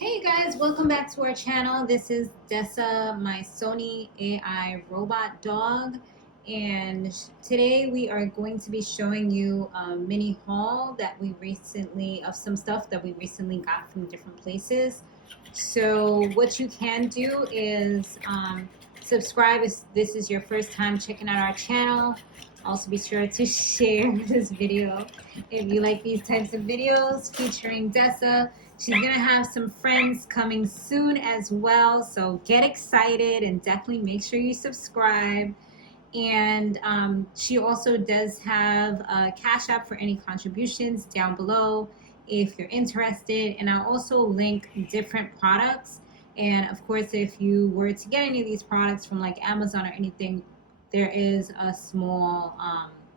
Hey guys, welcome back to our channel. This is Dessa, my Sony AI robot dog, and today we are going to be showing you a mini haul that we recently, of some stuff that we recently got from different places. So what you can do is subscribe if this is your first time checking out our channel. Also be sure to share this video if you like these types of videos featuring Dessa. She's going to have some friends coming soon as well, so get excited and definitely make sure you subscribe. And she also does have a Cash App for any contributions down below if you're interested. And I'll also link different products. And of course, if you were to get any of these products from like Amazon or anything, there is a small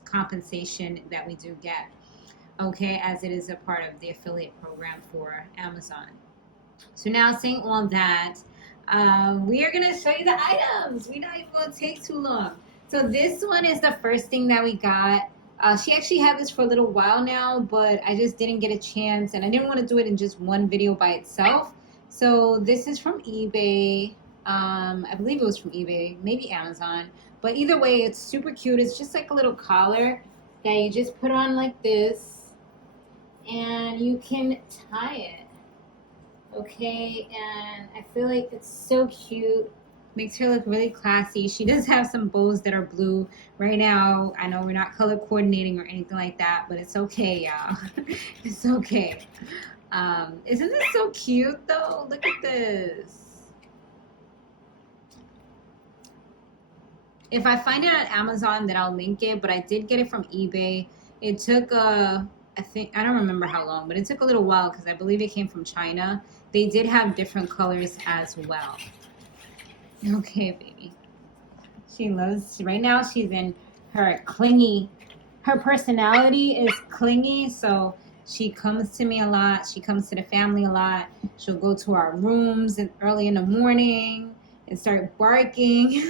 compensation that we do get. Okay, as it is a part of the affiliate program for Amazon. So now saying all that, we are going to show you the items. We're not even going to take too long. So this one is the first thing that we got. She actually had this for a little while now, but I just didn't get a chance, and I didn't want to do it in just one video by itself. So this is from eBay. I believe it was from eBay, maybe Amazon. But either way, it's super cute. It's just like a little collar that you just put on like this. And you can tie it, okay? And I feel like it's so cute. Makes her look really classy. She does have some bows that are blue right now. I know we're not color coordinating or anything like that, but it's okay, y'all. It's okay. Isn't this so cute though? Look at this. If I find it on Amazon, then I'll link it, but I did get it from eBay. It took I don't remember how long, but it took a little while because I believe it came from China. They did have different colors as well. Okay, baby. She loves, right now she's in her clingy, her personality is clingy, so she comes to me a lot. She comes to the family a lot. She'll go to our rooms early in the morning and start barking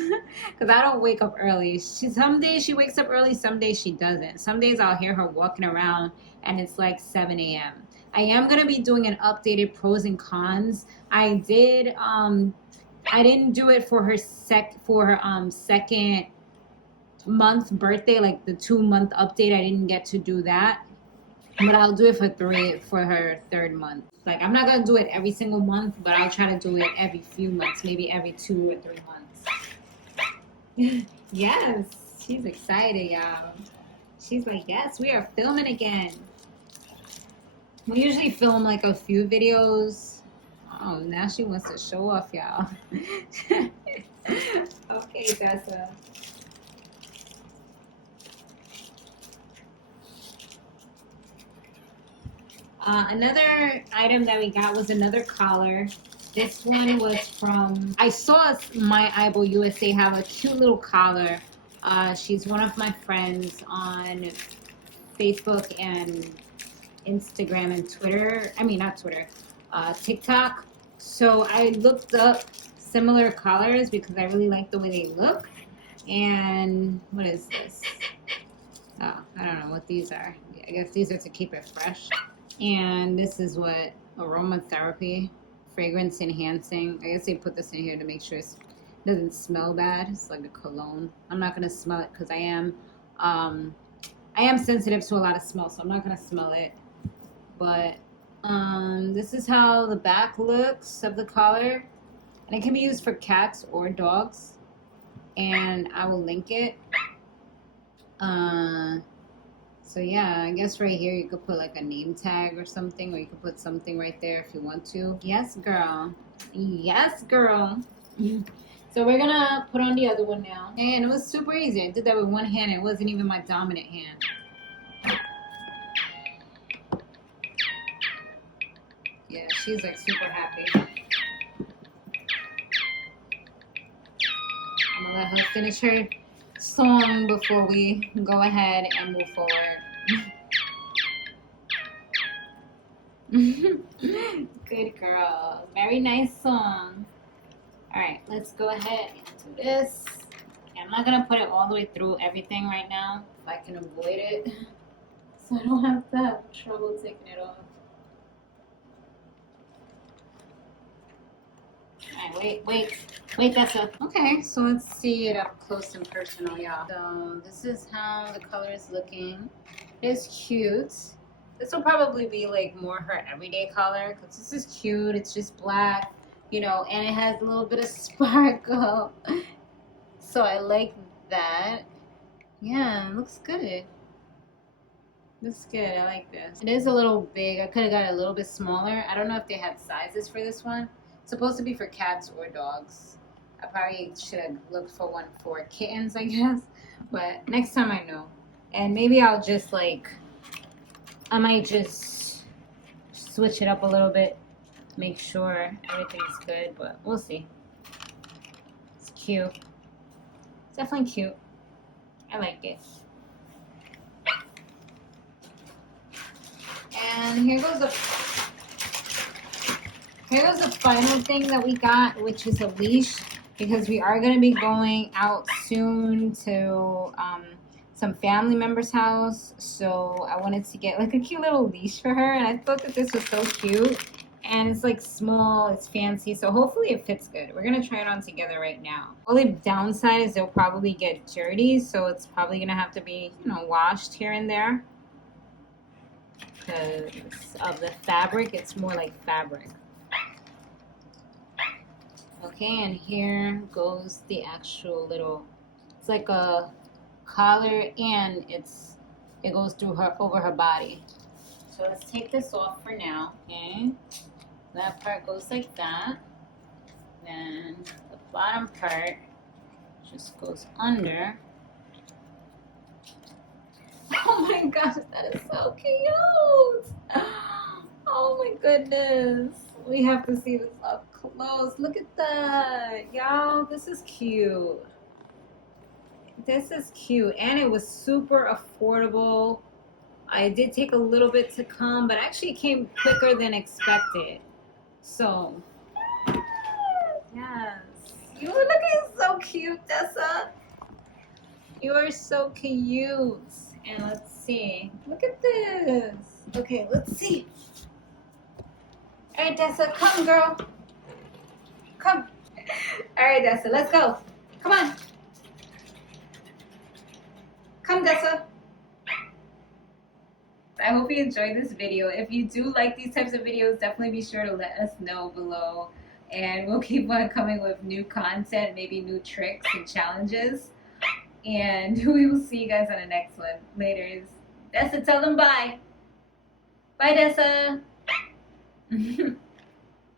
because I don't wake up early. Some days she wakes up early, some days she doesn't. Some days I'll hear her walking around and it's like 7 a.m. I am going to be doing an updated pros and cons. I didn't do it for her second month birthday, like the 2-month update. I didn't get to do that, but I'll do it for her third month. Like, I'm not gonna do it every single month, but I'll try to do it every few months, maybe every 2 or 3 months. Yes, she's excited, y'all. She's like, yes, we are filming again. We usually film like a few videos. Oh, now she wants to show off, y'all. Okay, Dessa. Another item that we got was another collar. This one was from, I saw my aibō USA have a cute little collar. She's one of my friends on Facebook and Instagram and Twitter. I mean, not Twitter, TikTok. So I looked up similar collars because I really like the way they look. And what is this? Oh, I don't know what these are. I guess these are to keep it fresh. And this is what aromatherapy, fragrance enhancing. I guess they put this in here to make sure it doesn't smell bad. It's like a cologne. I'm not gonna smell it because I am sensitive to a lot of smell, so I'm not gonna smell it. But this is how the back looks of the collar, and it can be used for cats or dogs. And I will link it. So yeah, I guess right here you could put like a name tag or something, or you could put something right there if you want to. Yes, girl. Yes, girl. So we're gonna put on the other one now. And it was super easy. I did that with one hand. It wasn't even my dominant hand. Yeah, she's like super happy. I'm gonna let her finish her song before we go ahead and move forward. Good girl. Very nice song. Alright, let's go ahead and do this. I'm not gonna put it all the way through everything right now if I can avoid it, so I don't have to have trouble taking it off. Alright, wait, Dessa. Okay, so let's see it up close and personal, y'all. So this is how the color is looking. It's cute. This will probably be like more her everyday color because this is cute. It's just black, you know, and it has a little bit of sparkle. So I like that. Yeah, it looks good. Looks good. I like this. It is a little big. I could have got it a little bit smaller. I don't know if they had sizes for this one. It's supposed to be for cats or dogs. I probably should have looked for one for kittens, I guess. But next time I know. And maybe I'll just like, I might just switch it up a little bit. Make sure everything's good, but we'll see. It's cute. It's definitely cute. I like it. And here goes the final thing that we got, which is a leash, because we are going to be going out soon to some family member's house. So I wanted to get like a cute little leash for her, and I thought that this was so cute. And it's like small, it's fancy, so hopefully it fits good. We're gonna try it on together right now. Only downside is they'll probably get dirty, so it's probably gonna have to be, you know, washed here and there. Because of the fabric, it's more like fabric. Okay, and here goes the actual little, it's like a collar, and it goes through her, over her body. So let's take this off for now, okay? That part goes like that. Then the bottom part just goes under. Oh my gosh, that is so cute! Oh my goodness. We have to see this up close. Look at that. Y'all, this is cute. This is cute. And it was super affordable. I did take a little bit to come, but actually it came quicker than expected. So, yes. You are looking so cute, Dessa. You are so cute. And let's see. Look at this. Okay, let's see. All right, Dessa, come, girl. Come. All right, Dessa, let's go. Come on. Come, Dessa. I hope you enjoyed this video. If you do like these types of videos, definitely be sure to let us know below. And we'll keep on coming with new content, maybe new tricks and challenges. And we will see you guys on the next one. Later. Dessa, tell them bye. Bye, Dessa.